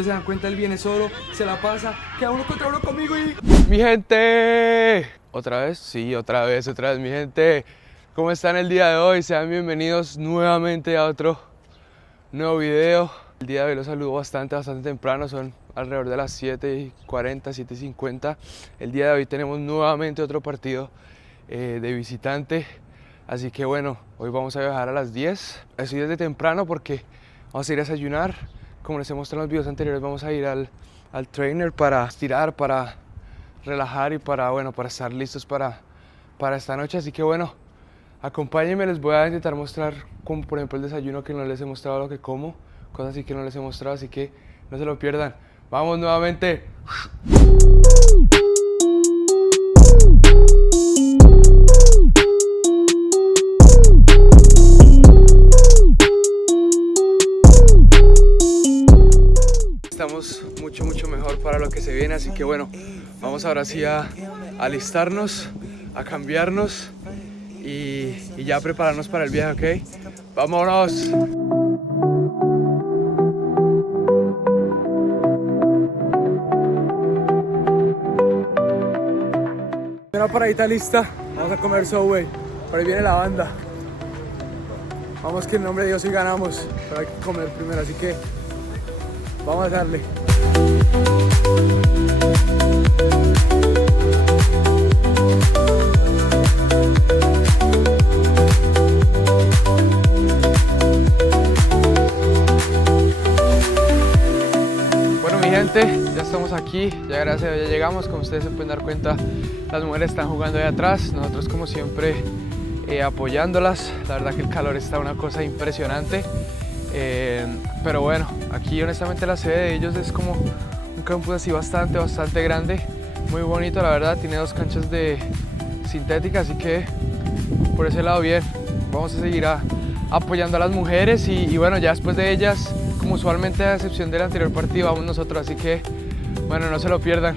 ustedes se dan cuenta, él viene solo, se la pasa, queda uno contra uno conmigo y... ¡Mi gente! ¿Otra vez? Sí, otra vez, mi gente. ¿Cómo están el día de hoy? Sean bienvenidos nuevamente a otro nuevo video. El día de hoy los saludo bastante temprano, son alrededor de las 7:40, 7:50. El día de hoy tenemos nuevamente otro partido de visitante. Así que bueno, hoy vamos a viajar a las 10. Estoy desde temprano porque vamos a ir a desayunar. Como les he mostrado en los videos anteriores, vamos a ir al trainer para estirar, para relajar y para estar listos para esta noche. Así que bueno, acompáñenme, les voy a intentar mostrar como por ejemplo el desayuno, que no les he mostrado lo que como, cosas así que no les he mostrado, así que no se lo pierdan. Vamos nuevamente. Estamos mucho mejor para lo que se viene, así que bueno, vamos ahora sí a alistarnos, a cambiarnos y ya a prepararnos para el viaje, ¿ok? ¡Vámonos! Una paradita lista, vamos a comer Subway, por ahí viene la banda. Vamos que en nombre de Dios hoy ganamos, pero hay que comer primero, así que vamos a darle. Bueno, mi gente, ya estamos aquí, ya gracias a Dios ya llegamos. Como ustedes se pueden dar cuenta, las mujeres están jugando ahí atrás, nosotros como siempre apoyándolas. La verdad que el calor está una cosa impresionante. Pero bueno, aquí honestamente la sede de ellos es como un campus así bastante grande, muy bonito la verdad, tiene 2 canchas de sintética, así que por ese lado bien. Vamos a seguir apoyando a las mujeres y bueno, ya después de ellas, como usualmente a excepción del anterior partido, vamos nosotros, así que bueno, no se lo pierdan.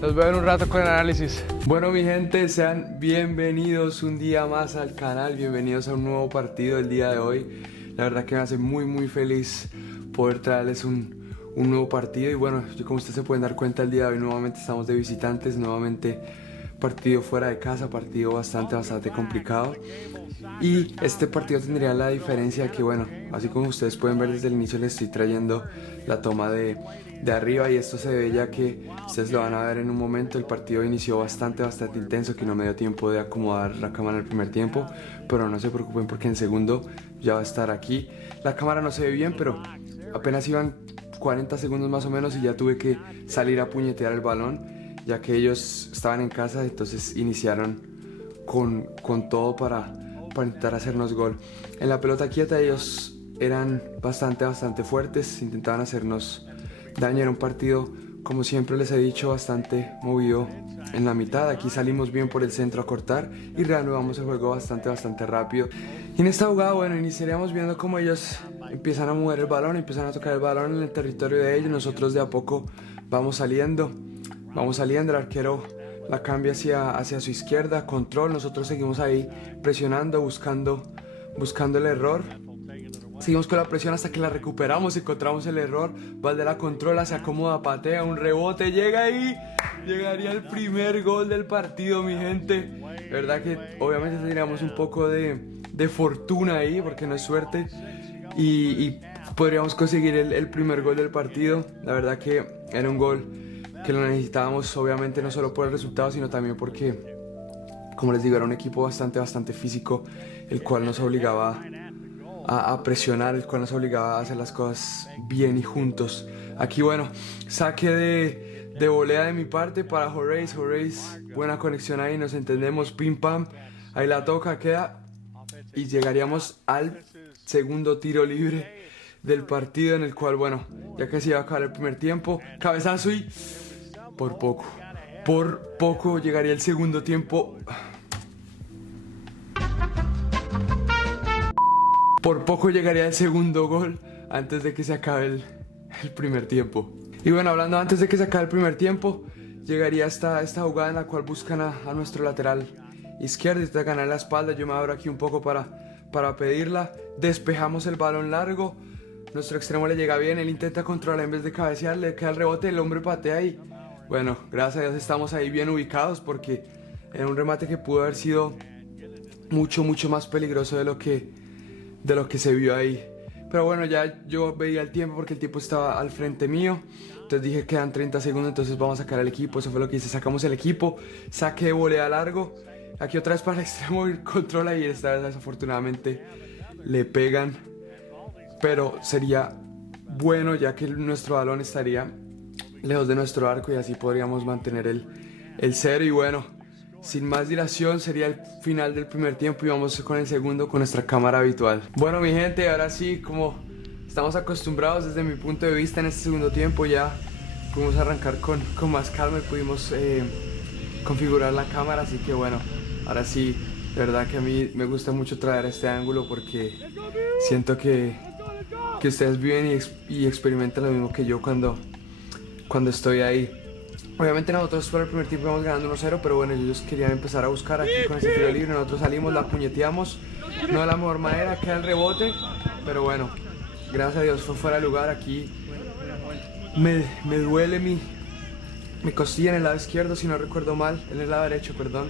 Los veo en un rato con el análisis. Bueno, mi gente, sean bienvenidos un día más al canal, bienvenidos a un nuevo partido el día de hoy. La verdad que me hace muy feliz poder traerles un nuevo partido y bueno, como ustedes se pueden dar cuenta, el día de hoy nuevamente estamos de visitantes, nuevamente partido fuera de casa, partido bastante complicado. Y este partido tendría la diferencia que bueno, así como ustedes pueden ver desde el inicio les estoy trayendo la toma de arriba y esto se ve ya que ustedes lo van a ver en un momento. El partido inició bastante intenso, que no me dio tiempo de acomodar la cámara en el primer tiempo, pero no se preocupen porque en segundo ya va a estar aquí. La cámara no se ve bien, pero apenas iban 40 segundos más o menos y ya tuve que salir a puñetear el balón, ya que ellos estaban en casa, entonces iniciaron con todo para intentar hacernos gol. En la pelota quieta ellos eran bastante fuertes, intentaban hacernos daño. Era un partido, como siempre les he dicho, bastante movido en la mitad. Aquí salimos bien por el centro a cortar y reanudamos el juego bastante rápido. Y en esta jugada, bueno, iniciaríamos viendo cómo ellos empiezan a mover el balón, empiezan a tocar el balón en el territorio de ellos. Nosotros de a poco vamos saliendo, el arquero la cambia hacia su izquierda, control, nosotros seguimos ahí presionando, buscando el error. Seguimos con la presión hasta que la recuperamos, encontramos el error. Valdela controla, se acomoda, patea, un rebote, llega ahí. Llegaría el primer gol del partido, mi gente. La verdad que obviamente tendríamos un poco de fortuna ahí, porque no es suerte. Y podríamos conseguir el primer gol del partido. La verdad que era un gol que lo necesitábamos, obviamente no solo por el resultado, sino también porque, como les digo, era un equipo bastante físico, el cual nos obligaba a presionar, el cual nos obligaba a hacer las cosas bien y juntos. Aquí bueno, saque de volea de mi parte para Horace, buena conexión ahí, nos entendemos, pim pam, ahí la toca, queda y llegaríamos al segundo tiro libre del partido, en el cual bueno, ya que se iba a acabar el primer tiempo, cabezazo y por poco llegaría el segundo tiempo. Por poco llegaría el segundo gol antes de que se acabe el primer tiempo. Y bueno, hablando antes de que se acabe el primer tiempo, llegaría esta jugada en la cual buscan a nuestro lateral izquierdo, intenta ganar la espalda. Yo me abro aquí un poco para pedirla. Despejamos el balón largo, nuestro extremo le llega bien, él intenta controlar en vez de cabecear, le queda el rebote, el hombre patea y bueno, gracias a Dios estamos ahí bien ubicados porque era un remate que pudo haber sido mucho más peligroso de lo que se vio ahí. Pero bueno, ya yo veía el tiempo porque el tipo estaba al frente mío. Entonces dije, quedan 30 segundos, entonces vamos a sacar al equipo. Eso fue lo que hice, sacamos el equipo. Saque de volea largo. Aquí otra vez para el extremo y controla y esta vez desafortunadamente le pegan. Pero sería bueno ya que nuestro balón estaría lejos de nuestro arco y así podríamos mantener el cero. Y bueno, sin más dilación sería el final del primer tiempo y vamos con el segundo con nuestra cámara habitual. Bueno mi gente, ahora sí, como estamos acostumbrados desde mi punto de vista en este segundo tiempo, ya pudimos arrancar con más calma y pudimos configurar la cámara, así que bueno, ahora sí, de verdad que a mí me gusta mucho traer este ángulo porque siento que ustedes viven y experimentan lo mismo que yo cuando estoy ahí. Obviamente nosotros por el primer tiempo íbamos ganando 1-0, pero bueno, ellos querían empezar a buscar aquí con ese tiro libre, nosotros salimos, la puñeteamos, no de la mejor manera, queda el rebote, pero bueno, gracias a Dios fue fuera de lugar. Aquí me duele mi costilla en el lado izquierdo, si no recuerdo mal, en el lado derecho, perdón,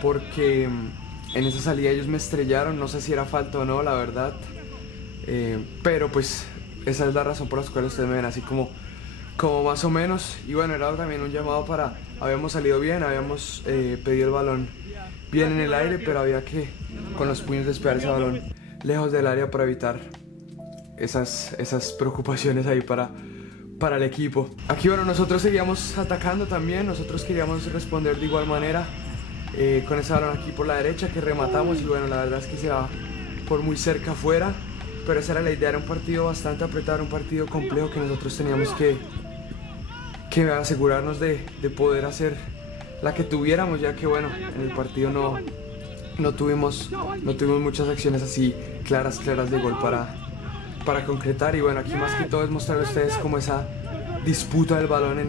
porque en esa salida ellos me estrellaron, no sé si era falta o no, la verdad, pero pues esa es la razón por la cual ustedes me ven así como más o menos. Y bueno, era también un llamado para, habíamos salido bien, habíamos pedido el balón bien en el aire, pero había que con los puños despegar ese balón lejos del área para evitar esas preocupaciones ahí para el equipo. Aquí bueno, nosotros seguíamos atacando también, nosotros queríamos responder de igual manera con ese balón aquí por la derecha que rematamos y bueno, la verdad es que se va por muy cerca afuera, pero esa era la idea, era un partido bastante apretado, un partido complejo que nosotros teníamos que asegurarnos de poder hacer la que tuviéramos, ya que bueno, en el partido no tuvimos muchas acciones así claras de gol para concretar. Y bueno, aquí más que todo es mostrarles a ustedes como esa disputa del balón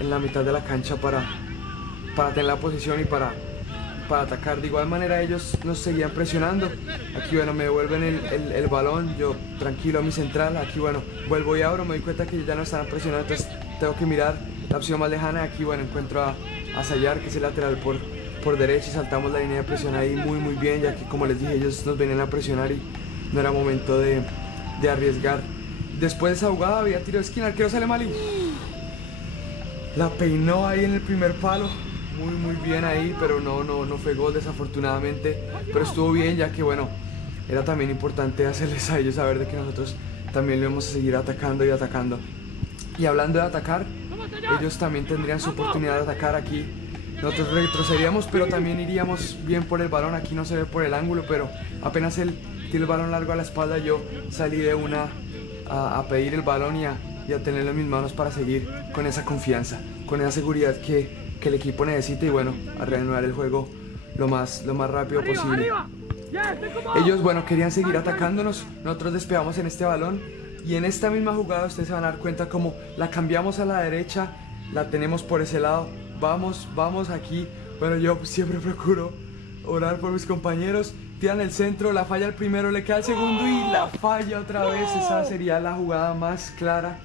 en la mitad de la cancha para tener la posición y para atacar. De igual manera ellos nos seguían presionando. Aquí bueno, me devuelven el balón, yo tranquilo a mi central, aquí bueno, vuelvo y abro, me doy cuenta que ya no estaban presionando, entonces tengo que mirar la opción más lejana. Aquí bueno, encuentro a Sayar, que es el lateral por derecha, y saltamos la línea de presión ahí muy bien, ya que como les dije, ellos nos venían a presionar y no era momento de arriesgar. Después de esa jugada había tiro de esquina, el arquero sale mal y la peinó ahí en el primer palo. Muy bien ahí, pero no fue gol desafortunadamente, pero estuvo bien, ya que bueno, era también importante hacerles a ellos saber de que nosotros también le vamos a seguir atacando y atacando. Y hablando de atacar, ellos también tendrían su oportunidad de atacar. Aquí nosotros retrocederíamos, pero también iríamos bien por el balón. Aquí no se ve por el ángulo, pero apenas él tiró el balón largo a la espalda, yo salí de una a pedir el balón y a tenerlo en mis manos para seguir con esa confianza, con esa seguridad que el equipo necesita y bueno, a reanudar el juego lo más rápido posible. Ellos bueno, querían seguir atacándonos, nosotros despegamos en este balón y en esta misma jugada ustedes se van a dar cuenta como la cambiamos a la derecha, la tenemos por ese lado, vamos aquí. Bueno, yo siempre procuro orar por mis compañeros, tiran el centro, la falla el primero, le queda el segundo y la falla otra vez. Esa sería la jugada más clara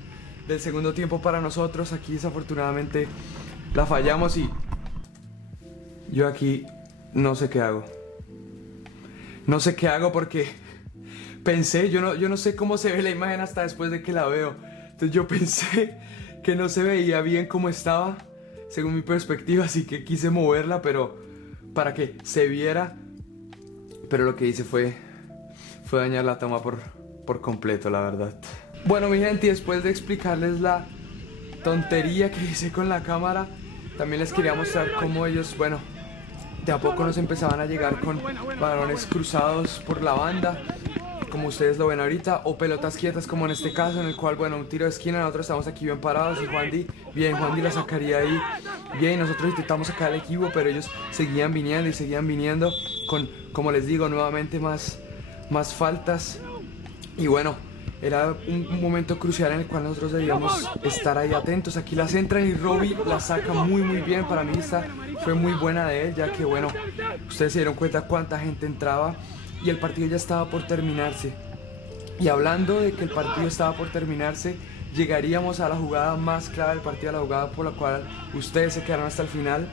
del segundo tiempo para nosotros. Aquí desafortunadamente la fallamos y yo aquí no sé qué hago. No sé qué hago porque pensé, yo no sé cómo se ve la imagen hasta después de que la veo. Entonces yo pensé que no se veía bien como estaba, según mi perspectiva, así que quise moverla, pero para que se viera. Pero lo que hice fue dañar la toma por completo, la verdad. Bueno, mi gente, y después de explicarles la tontería que hice con la cámara, también les quería mostrar cómo ellos, bueno, de a poco nos empezaban a llegar con balones cruzados por la banda, como ustedes lo ven ahorita, o pelotas quietas como en este caso, en el cual, bueno, un tiro de esquina, nosotros estamos aquí bien parados y Juandi la sacaría ahí bien, nosotros intentamos sacar al equipo, pero ellos seguían viniendo con, como les digo, nuevamente más faltas. Y bueno, era un momento crucial en el cual nosotros debíamos estar ahí atentos. Aquí la centran y Robbie la saca muy bien. Para mí esta fue muy buena de él, ya que bueno, ustedes se dieron cuenta cuánta gente entraba y el partido ya estaba por terminarse. Y hablando de que el partido estaba por terminarse, llegaríamos a la jugada más clave del partido, a la jugada por la cual ustedes se quedaron hasta el final,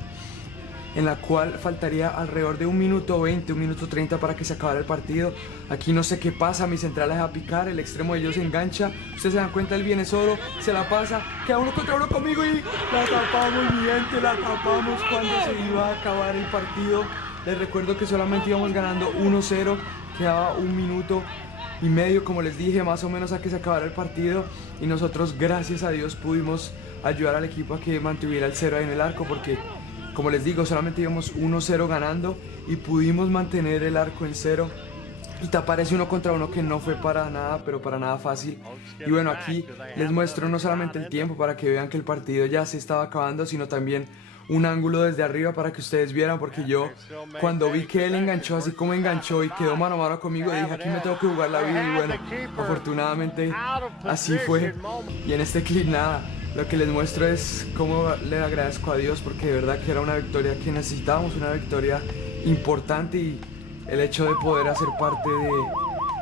en la cual faltaría alrededor de 1 minuto 20, 1 minuto 30 para que se acabara el partido. Aquí no sé qué pasa, mi central deja picar, el extremo de ellos se engancha, ustedes se dan cuenta, él viene solo, se la pasa, queda 1 contra 1 conmigo y la tapamos, mi gente, la tapamos cuando se iba a acabar el partido. Les recuerdo que solamente íbamos ganando 1-0, quedaba 1 minuto y medio, como les dije, más o menos a que se acabara el partido, y nosotros, gracias a Dios, pudimos ayudar al equipo a que mantuviera el 0 ahí en el arco, porque como les digo, solamente íbamos 1-0 ganando y pudimos mantener el arco en 0 y tapar ese 1 contra 1 que no fue para nada, pero para nada fácil. Y bueno, aquí les muestro no solamente el tiempo para que vean que el partido ya se estaba acabando, sino también un ángulo desde arriba para que ustedes vieran, porque yo cuando vi que él enganchó así como enganchó y quedó mano a mano conmigo, dije, aquí me tengo que jugar la vida, y bueno, afortunadamente así fue. Y en este clip nada, lo que les muestro es cómo le agradezco a Dios, porque de verdad que era una victoria que necesitábamos, una victoria importante, y el hecho de poder hacer parte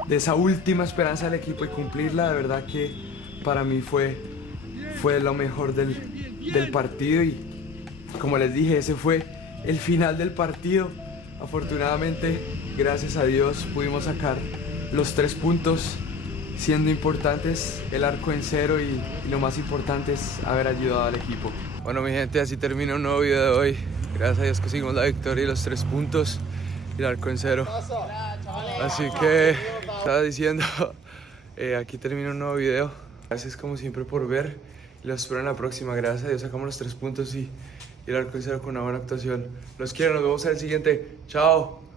de esa última esperanza del equipo y cumplirla, de verdad que para mí fue lo mejor del partido. Y como les dije, ese fue el final del partido. Afortunadamente, gracias a Dios, pudimos sacar los 3 puntos, siendo importantes, el arco en 0, y lo más importante es haber ayudado al equipo. Bueno, mi gente, así termina un nuevo video de hoy. Gracias a Dios conseguimos la victoria y los 3 puntos y el arco en 0. Así que, estaba diciendo, aquí termina un nuevo video. Gracias como siempre por ver, y los espero en la próxima. Gracias a Dios sacamos los 3 puntos y el arco en 0 con una buena actuación. Los quiero, nos vemos en el siguiente. Chao.